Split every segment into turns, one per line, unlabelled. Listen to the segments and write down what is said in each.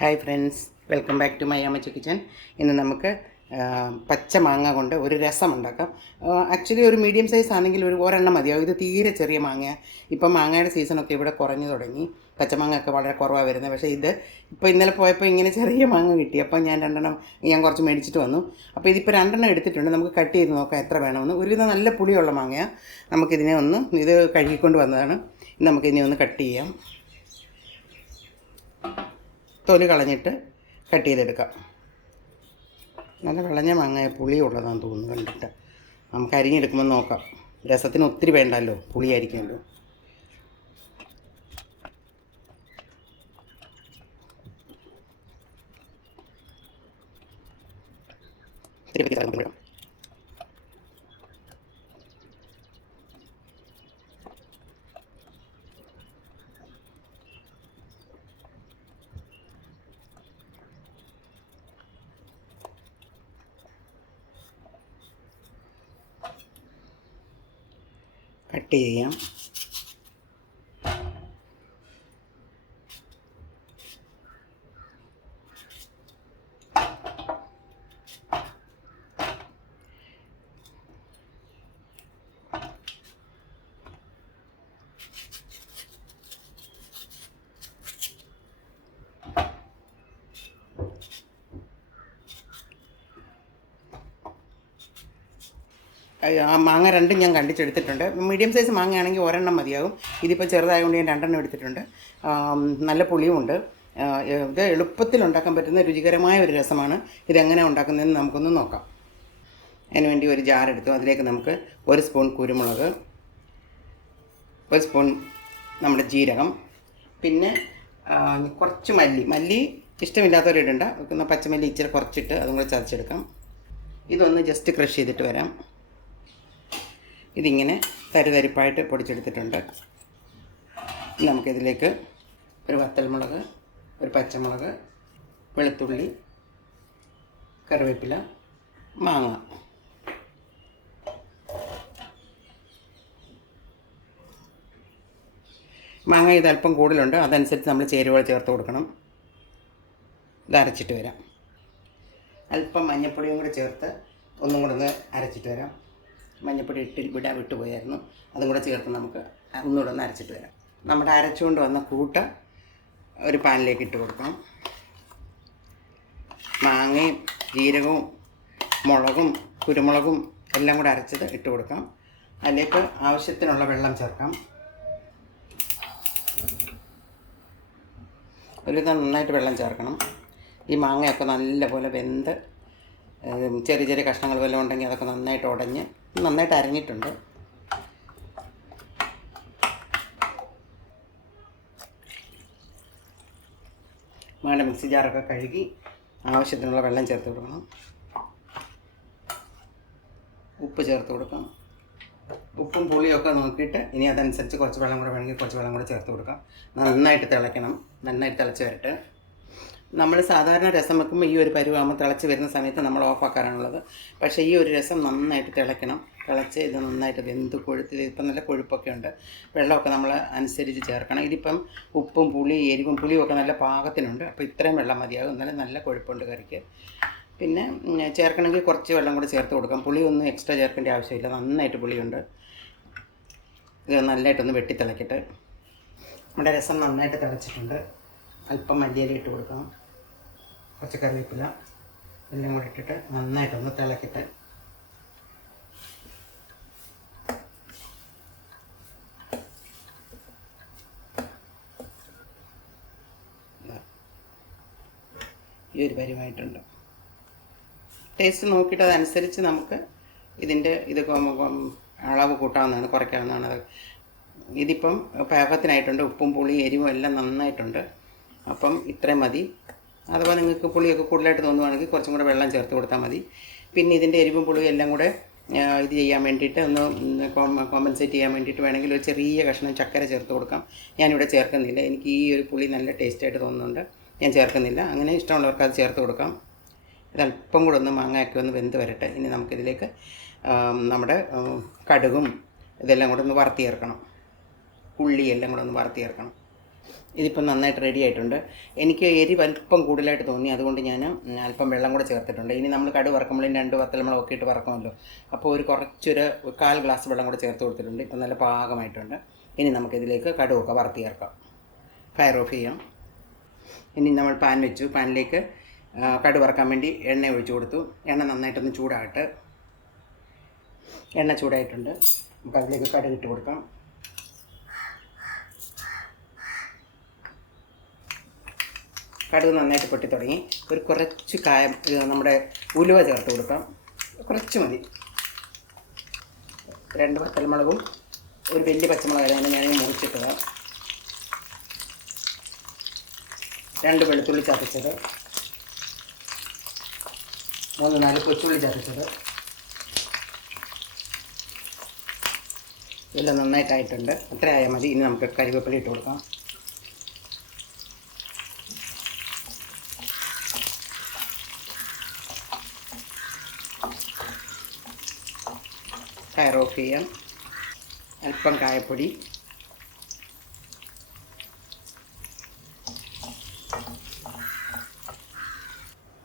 Hi friends welcome back to my അമ്മച്ച kitchen. ഇന്ന് നമുക്ക് പച്ച മാങ്ങ കൊണ്ട് ഒരു രസം ഉണ്ടാക്കാം. ആക്ച്വലി ഒരു മീഡിയം സൈസ് ആണെങ്കിൽ ഒരു ഒരെണ്ണം മതിയാവും ഇത് തീരെ ചെറിയ മാങ്ങ ഇപ്പം മാങ്ങയുടെ സീസണൊക്കെ ഇവിടെ കുറഞ്ഞു തുടങ്ങി. പച്ചമാങ്ങ ഒക്കെ വളരെ കുറവാണ് വരുന്നത്. പക്ഷേ ഇത് ഇപ്പോൾ ഇന്നലെ പോയപ്പോൾ ഇങ്ങനെ ചെറിയ മാങ്ങ കിട്ടി. അപ്പോൾ ഞാൻ രണ്ടെണ്ണം ഞാൻ കുറച്ച് മേടിച്ചിട്ട് വന്നു. അപ്പോൾ ഇതിപ്പോൾ രണ്ടെണ്ണം എടുത്തിട്ടുണ്ട്. നമുക്ക് കട്ട് ചെയ്ത് നോക്കാം എത്ര വേണമെന്ന്. ഒരുവിധം നല്ല പുളിയുള്ള മാങ്ങയാണ് നമുക്കിതിനെ ഒന്ന് ഇത് കഴുകിക്കൊണ്ട് വന്നതാണ്. നമുക്കിതിനെ ഒന്ന് കട്ട് ചെയ്യാം. തൊലി കളഞ്ഞിട്ട് കട്ട് ചെയ്തെടുക്കാം. നല്ല കളഞ്ഞ മാങ്ങ പുളിയുള്ളതാണെന്ന് തോന്നുന്നു കണ്ടിട്ട്. നമുക്ക് അരിഞ്ഞെടുക്കുമ്പോൾ നോക്കാം. രസത്തിന് ഒത്തിരി വേണ്ടല്ലോ പുളിയായിരിക്കുമല്ലോ. ഇത്തിരി കട്ട് ചെയ്യാം. മാങ്ങ രണ്ടും ഞാൻ കണ്ടിച്ചെടുത്തിട്ടുണ്ട്. മീഡിയം സൈസ് മാങ്ങയാണെങ്കിൽ ഒരെണ്ണം മതിയാകും. ഇതിപ്പോൾ ചെറുതായതുകൊണ്ട് ഞാൻ രണ്ടെണ്ണം എടുത്തിട്ടുണ്ട്. നല്ല പുളിയുമുണ്ട് ഇത് എളുപ്പത്തിൽ ഉണ്ടാക്കാൻ പറ്റുന്ന രുചികരമായ ഒരു രസമാണ്. ഇതെങ്ങനെ ഉണ്ടാക്കുന്നതെന്ന് നമുക്കൊന്ന് നോക്കാം. അതിനുവേണ്ടി ഒരു ജാർ എടുത്തു. അതിലേക്ക് നമുക്ക് ഒരു സ്പൂൺ കുരുമുളക് ഒരു സ്പൂൺ നമ്മുടെ ജീരകം പിന്നെ കുറച്ച് മല്ലി. മല്ലി ഇഷ്ടമില്ലാത്തവരിടണ്ട പച്ചമല്ലി ഇച്ചിരി കുറച്ചിട്ട് അതും കൂടെ ചതച്ചെടുക്കാം. ഇതൊന്ന് ജസ്റ്റ് ക്രഷ് ചെയ്തിട്ട് വരാം. ഇതിങ്ങനെ തരിതരിപ്പായിട്ട് പൊടിച്ചെടുത്തിട്ടുണ്ട്. നമുക്കിതിലേക്ക് ഒരു വത്തൽമുളക് ഒരു പച്ചമുളക് വെളുത്തുള്ളി കറിവേപ്പില മാങ്ങ. മാങ്ങ ഇത് അല്പം കൂടുതലുണ്ട്. അതനുസരിച്ച് നമ്മൾ ചേരുവകൾ ചേർത്ത് കൊടുക്കണം. ഇത് അരച്ചിട്ട് വരാം. അല്പം മഞ്ഞപ്പൊടിയും കൂടി ചേർത്ത് ഒന്നും കൂടെ ഒന്ന് അരച്ചിട്ട് വരാം. മഞ്ഞൾപ്പൊടി ഇട്ട് വിടാൻ വിട്ടുപോയായിരുന്നു അതും കൂടെ ചേർത്ത് നമുക്ക് ഒന്നുകൂടെ ഒന്ന് അരച്ചിട്ട് വരാം. നമ്മുടെ അരച്ചുകൊണ്ട് വന്ന കൂട്ട ഒരു പാനിലേക്ക് ഇട്ട് കൊടുക്കണം. മാങ്ങയും ജീരകവും മുളകും കുരുമുളകും എല്ലാം കൂടെ അരച്ചത് ഇട്ട് കൊടുക്കാം. അതിലേക്ക് ആവശ്യത്തിനുള്ള വെള്ളം ചേർക്കാം. ഒരു നന്നായിട്ട് വെള്ളം ചേർക്കണം. ഈ മാങ്ങയൊക്കെ നല്ലപോലെ വെന്ത് ചെറിയ ചെറിയ കഷ്ണങ്ങൾ വല്ലതും ഉണ്ടെങ്കിൽ അതൊക്കെ നന്നായിട്ട് ഉടഞ്ഞ് നന്നായിട്ട് അരഞ്ഞിട്ടുണ്ട്. വേണ്ട മിക്സി ജാറൊക്കെ കഴുകി ആവശ്യത്തിനുള്ള വെള്ളം ചേർത്ത് കൊടുക്കണം. ഉപ്പ് ചേർത്ത് കൊടുക്കാം ഉപ്പും പുളിയൊക്കെ നോക്കിയിട്ട് ഇനി അതനുസരിച്ച് കുറച്ച് വെള്ളം കൂടെ വേണമെങ്കിൽ കുറച്ച് വെള്ളം കൂടെ ചേർത്ത് കൊടുക്കാം. നന്നായിട്ട് തിളയ്ക്കണം. നന്നായിട്ട് തിളച്ച് വരട്ടെ. നമ്മൾ സാധാരണ രസം വെക്കുമ്പോൾ ഈ ഒരു പരുവാകുമ്പോൾ തിളച്ച് വരുന്ന സമയത്ത് നമ്മൾ ഓഫാക്കാറാണുള്ളത് പക്ഷേ ഈ ഒരു രസം നന്നായിട്ട് തിളയ്ക്കണം. തിളച്ച് ഇത് നന്നായിട്ട് വെന്ത് കൊഴുത്ത് ഇപ്പം നല്ല കൊഴുപ്പൊക്കെ ഉണ്ട്. വെള്ളമൊക്കെ നമ്മൾ അനുസരിച്ച് ചേർക്കണം. ഇതിപ്പം ഉപ്പും പുളി എരിവും പുളിയും ഒക്കെ നല്ല പാകത്തിനുണ്ട്. അപ്പോൾ ഇത്രയും വെള്ളം മതിയാകും. എന്നാലും നല്ല കൊഴുപ്പുണ്ട് കറിക്ക്. പിന്നെ ചേർക്കണമെങ്കിൽ കുറച്ച് വെള്ളം കൂടി ചേർത്ത് കൊടുക്കാം പുളിയൊന്നും എക്സ്ട്രാ ചേർക്കേണ്ട ആവശ്യമില്ല. നന്നായിട്ട് പുളിയുണ്ട്. ഇത് നല്ലതായിട്ടൊന്ന് വെട്ടി തിളക്കട്ടെ നമ്മുടെ രസം നന്നായിട്ട് തിളച്ചിട്ടുണ്ട്. അല്പം മല്ലിയില ഇട്ട് കൊടുക്കണം. കുറച്ച് കറിവേപ്പില എല്ലാം കൂടി ഇട്ടിട്ട് നന്നായിട്ടൊന്ന് തിളക്കിട്ട്. ഈ ഒരു പരിമായിട്ടുണ്ട് ടേസ്റ്റ് നോക്കിയിട്ട് അതനുസരിച്ച് നമുക്ക് ഇതിന്റെ ഇത് അളവ് കൂട്ടാവുന്നതാണ് കുറയ്ക്കാവുന്നതാണ്. ഇതിപ്പം പാകത്തിനായിട്ടുണ്ട്. ഉപ്പും പുളിയും എരിവും എല്ലാം നന്നായിട്ടുണ്ട്. അപ്പം ഇത്രയും മതി. അഥവാ നിങ്ങൾക്ക് പുളിയൊക്കെ കൂടുതലായിട്ട് തോന്നുവാണെങ്കിൽ കുറച്ചും കൂടെ വെള്ളം ചേർത്ത് കൊടുത്താൽ മതി. പിന്നെ ഇതിന്റെ എരിവും പുളിയും എല്ലാം കൂടെ ഇത് ചെയ്യാൻ വേണ്ടിയിട്ട് ഒന്ന് കോമ്പൻസേറ്റ് ചെയ്യാൻ വേണ്ടിയിട്ട് വേണമെങ്കിൽ ഒരു ചെറിയ കഷ്ണം ചക്കര ചേർത്ത് കൊടുക്കാം. ഞാനിവിടെ ചേർക്കുന്നില്ല. എനിക്ക് ഈ ഒരു പുളി നല്ല ടേസ്റ്റായിട്ട് തോന്നുന്നുണ്ട്. ഞാൻ ചേർക്കുന്നില്ല. അങ്ങനെ ഇഷ്ടമുള്ളവർക്ക് അത് ചേർത്ത് കൊടുക്കാം. ഇതല്പം കൂടെ ഒന്ന് മാങ്ങയൊക്കെ ഒന്ന് വെന്ത് വരട്ടെ. ഇനി നമുക്കിതിലേക്ക് നമ്മുടെ കടുകും ഇതെല്ലാം കൂടെ ഒന്ന് വറുത്തി ചേർക്കണം. ഉള്ളി എല്ലാം കൂടെ ഒന്ന് വറുത്തി ചേർക്കണം. ഇതിപ്പോൾ നന്നായിട്ട് റെഡി ആയിട്ടുണ്ട്. എനിക്ക് എരി അല്പം കൂടുതലായിട്ട് തോന്നി അതുകൊണ്ട് ഞാൻ അല്പം വെള്ളം കൂടെ ചേർത്തിട്ടുണ്ട്. ഇനി നമ്മൾ കടു വറക്കുമ്പോഴും രണ്ട് വത്തലമുളക് ഒക്കെ ഇട്ട് വറക്കുമല്ലോ. അപ്പോൾ ഒരു കുറച്ചൊരു കാൽ ഗ്ലാസ് വെള്ളം കൂടെ ചേർത്ത് കൊടുത്തിട്ടുണ്ട്. ഇപ്പം നല്ല പാകമായിട്ടുണ്ട്. ഇനി നമുക്കിതിലേക്ക് കടുവൊക്കെ വറുത്ത് ചേർക്കാം. ഫയർ ഓഫ് ചെയ്യാം. ഇനി നമ്മൾ പാൻ വെച്ചു. പാനിലേക്ക് കടു വറക്കാൻ വേണ്ടി എണ്ണ ഒഴിച്ചു കൊടുത്തു. എണ്ണ നന്നായിട്ടൊന്ന് ചൂടാകട്ടെ. എണ്ണ ചൂടായിട്ടുണ്ട്. നമുക്ക് അതിലേക്ക് കടുകിട്ട് കൊടുക്കാം. കടുക് നന്നായിട്ട് പൊട്ടി തുടങ്ങി. ഒരു കുറച്ച് കായം നമ്മുടെ ഉലുവ ചേർത്ത് കൊടുക്കാം. കുറച്ച് മതി. രണ്ട് പച്ചമുളകും ഒരു വലിയ പച്ചമുളകാണ് ഞാൻ മുറിച്ചിട്ടത്. രണ്ട് വെളുത്തുള്ളി ചതച്ചത്. മൂന്ന് നാല് കൊച്ചുള്ളി ചതച്ചത്. ഇതെല്ലാം നന്നായിട്ടായിട്ടുണ്ട്. അത്ര ആയാൽ മതി. ഇനി നമുക്ക് കരിവേപ്പില ഇട്ട് കൊടുക്കാം. ഫയർ ഓഫ് ചെയ്യാം. അല്പം കായപ്പൊടി.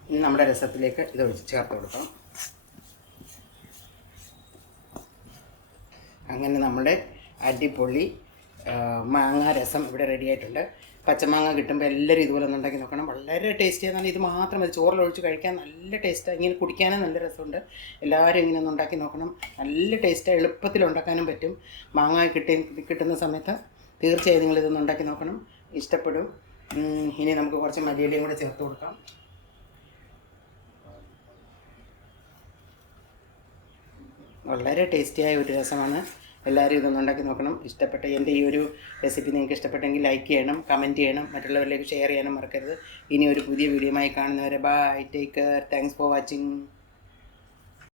ഇനി നമ്മുടെ രസത്തിലേക്ക് ഇത് ഒഴിച്ച് ചേർത്ത് കൊടുക്കാം. അങ്ങനെ നമ്മുടെ അടിപൊളി മാങ്ങ രസം ഇവിടെ റെഡി ആയിട്ടുണ്ട്. പച്ചമാങ്ങ കിട്ടുമ്പോൾ എല്ലാവരും ഇതുപോലെ ഒന്ന് ഉണ്ടാക്കി നോക്കണം. വളരെ ടേസ്റ്റി എന്നാൽ ഇത് മാത്രം മതി. ചോറിലൊഴിച്ച് കഴിക്കാൻ നല്ല ടേസ്റ്റാണ് ഇങ്ങനെ കുടിക്കാനും നല്ല രസമുണ്ട്. എല്ലാവരും ഇങ്ങനെ ഒന്ന് ഉണ്ടാക്കി നോക്കണം. നല്ല ടേസ്റ്റാണ് എളുപ്പത്തിൽ ഉണ്ടാക്കാനും പറ്റും. മാങ്ങ കിട്ടി കിട്ടുന്ന സമയത്ത് തീർച്ചയായും നിങ്ങൾ ഇതൊന്ന് ഉണ്ടാക്കി നോക്കണം. ഇഷ്ടപ്പെടും. ഇനി നമുക്ക് കുറച്ച് മല്ലിയിലയും കൂടെ ചേർത്ത് കൊടുക്കാം. വളരെ ടേസ്റ്റിയായ ഒരു രസമാണ്. എല്ലാവരും ഇതൊന്നും ഉണ്ടാക്കി നോക്കണം. ഇഷ്ടപ്പെട്ട എന്റെ ഈ ഒരു റെസിപ്പി നിങ്ങൾക്ക് ഇഷ്ടപ്പെട്ടെങ്കിൽ ലൈക്ക് ചെയ്യണം കമന്റ് ചെയ്യണം മറ്റുള്ളവരിലേക്ക് ഷെയർ ചെയ്യാനും മറക്കരുത്. ഇനി ഒരു പുതിയ വീഡിയോയുമായി കാണുന്നവരെ bye take care thanks for watching